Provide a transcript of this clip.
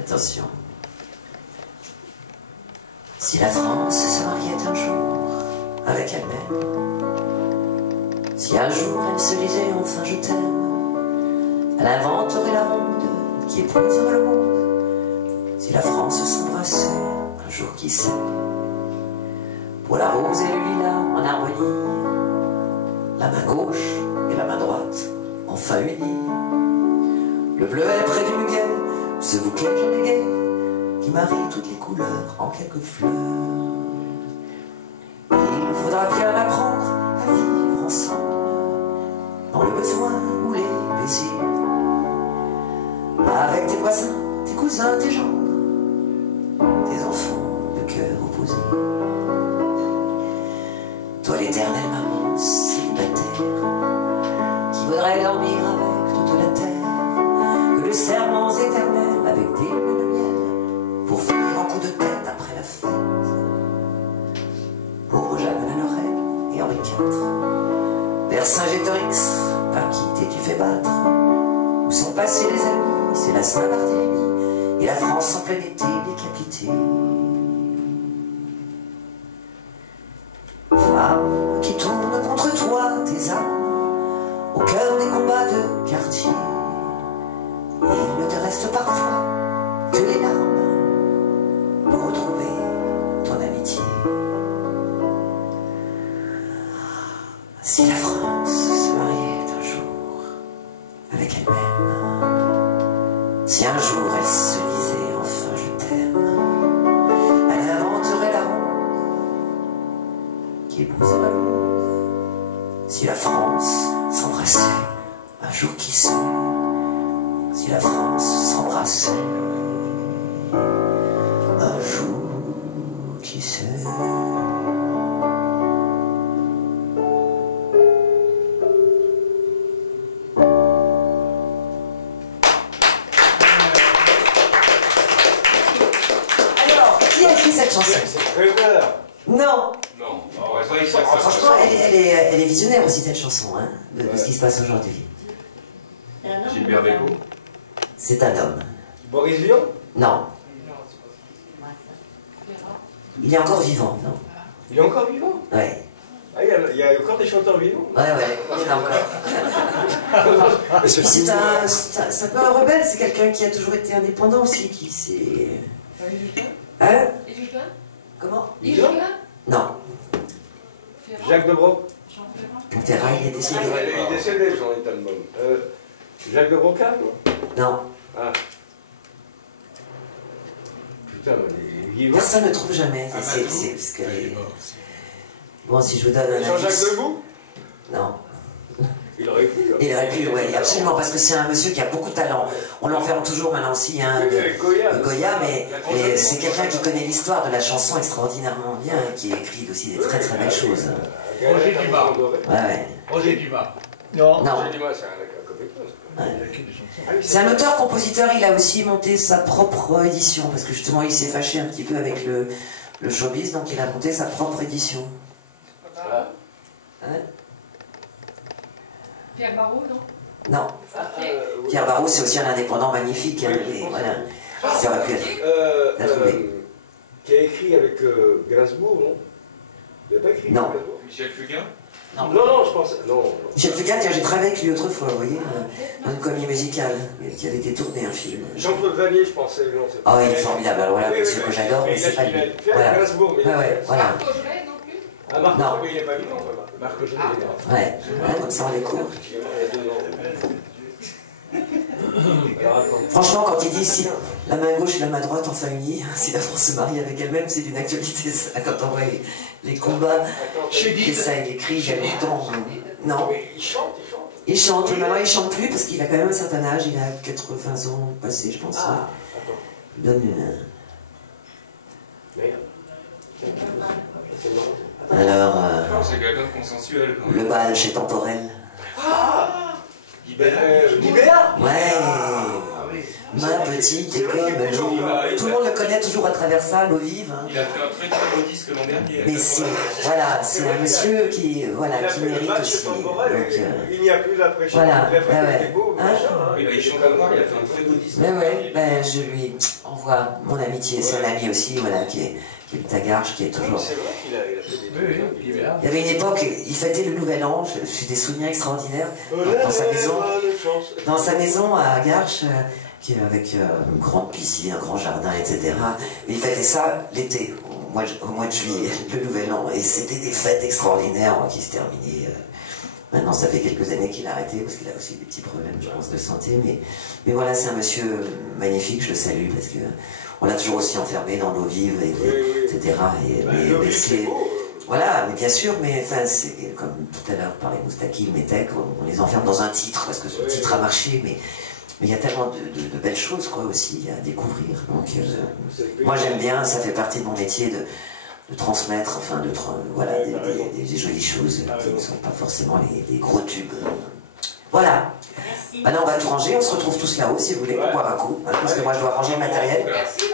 Attention. Si la France se mariait un jour avec elle-même, si un jour elle se disait enfin je t'aime, elle inventerait la ronde qui épouserait le monde. Si la France s'embrassait un jour, qui sait, pour la rose et le lilas en harmonie, la main gauche et la main droite enfin unies, le bleuet près du muguet, ce bouquet jamais gai qui marie toutes les couleurs en quelques fleurs. Il faudra bien apprendre à vivre ensemble, dans le besoin ou les désirs, avec tes voisins, tes cousins, tes gendres, tes enfants de cœur opposé. Toi l'éternelle maman célibataire, qui voudrait dormir avec toute la terre, que le serment éternel avec des lunes de miel, pour finir en coup de tête après la fête. Pauvre Jeanne la Lorraine et Henri IV, Vercingétorix, par qui t'es-tu fait battre? Où sont passés les amis? C'est la Saint-Barthélemy et la France en plein été décapitée. Femme qui tourne contre toi tes armes, au cœur des combats de quartier, et il ne te reste parfois que les larmes pour retrouver ton amitié. Si la France se mariait un jour avec elle-même, si un jour elle se disait enfin je t'aime, elle inventerait la ronde qui épouserait le monde. Si la France s'embrassait un jour, qui sait, si la France s'embrassait un jour, qui sait. Cette chanson. C'est Prévert. Non. Non. Franchement, elle est visionnaire aussi, cette chanson, hein, de ce qui se passe aujourd'hui. Gilbert Bécaud. C'est un homme. Boris Vian. Non. Il est encore vivant, non? Il est encore vivant? Ouais. Ah, il y a encore des chanteurs vivants? Ouais, il y en a encore. C'est un peu un rebelle, c'est quelqu'un qui a toujours été indépendant aussi, qui s'est... Hein? Comment? Non. Jacques Debroc. Terra, il est décédé. Il est décédé, Jean Talbot. Jacques de Broca, non? Non. Ah. Putain, il est vivant. Personne ne trouve jamais. C'est parce que bon, si je vous donne un Jean-Jacques indice... Debout? Non. Il aurait pu. Il aurait pu, oui, absolument, parce que c'est un monsieur qui a beaucoup de talent. On l'enferme toujours maintenant aussi, hein, Goya, mais c'est quelqu'un qui connaît l'histoire de la chanson extraordinairement bien, et qui écrit aussi des très très belles choses. Roger Dumas. Ouais. Roger Dumas. Non. Roger Dumas, c'est un comédien. C'est un auteur-compositeur, il a aussi monté sa propre édition, parce que justement il s'est fâché un petit peu avec le showbiz, donc il a monté sa propre édition. Hein? Pierre Barrault, non? Non. Pierre Barrault, c'est aussi un indépendant magnifique. Hein, et voilà. Ça aurait pu être. Qui a écri avec Gainsbourg, non? Il n'a pas écrit non. avec Gainsbourg? Michel Fugain? Non, je pense. Non. Michel Fugain, tiens, j'ai travaillé avec lui autrefois, vous voyez, dans une comédie musicale, qui avait été tournée, un film. Jean-Claude Vanier, je pensais. Non, oh, il est formidable, alors voilà, monsieur que j'adore, mais c'est pas lui. Voilà. Gainsbourg, mais voilà. Marc Augeret non plus? Ah, Marc, non. Mais il n'est pas vivant, Marc Augeret, il est grave. Ouais, comme ça on découvre. Il y a 2 ans. Franchement, quand il dit si la main gauche et la main droite enfin unies, si la France se marie avec elle-même, c'est d'une actualité, ça, quand on voit les combats, et ça, il écrit il y a longtemps. Non. Mais il chante. Il chante, mais maintenant il chante plus parce qu'il a quand même un certain âge, il a 80 ans passé, je pense. Ah, il donne Merde. Alors, C'est quelqu'un de consensuel. Quand même. le Balche est temporel. Libéa. Ouais. Ma petite école, tout le monde le connaît toujours à travers ça, l'eau vive. Hein. Il a fait un très très beau disque l'an dernier. Mais c'est un monsieur qui mérite aussi. Donc, il n'y a plus après. Voilà, Il a fait des beaux, hein? machin. Il chante encore, il a fait un très beau disque. Mais ouais, ben je lui. Oh, envoie mon amitié, c'est un ami aussi, voilà, qui est à Garches, qui est toujours... C'est vrai qu'il a fait des trucs. Oui, il est là. Il y avait une époque, il fêtait le Nouvel An, j'ai des souvenirs extraordinaires, dans sa maison à Garches, avec une grande piscine, un grand jardin, etc. Et il fêtait ça l'été, au mois de juillet, le Nouvel An, et c'était des fêtes extraordinaires qui se terminaient. Maintenant, ça fait quelques années qu'il a arrêté, parce qu'il a aussi des petits problèmes, je pense, de santé, mais voilà, c'est un monsieur magnifique, je le salue, parce que on l'a toujours aussi enfermé dans l'eau vive, etc. Mais c'est... Voilà, mais bien sûr, mais enfin, c'est comme tout à l'heure parlait Moustaki, Metek, on les enferme dans un titre, parce que ce titre a marché, mais il y a tellement de belles choses, quoi, aussi, à découvrir. Donc, moi, j'aime bien, ça fait partie de mon métier de transmettre, enfin, voilà, des jolies choses qui ne sont pas forcément des gros tubes. Voilà. Merci. Maintenant, on va tout ranger, on se retrouve tous là-haut, si vous voulez, pour boire un coup, hein, parce que moi, je dois ranger le matériel. Merci.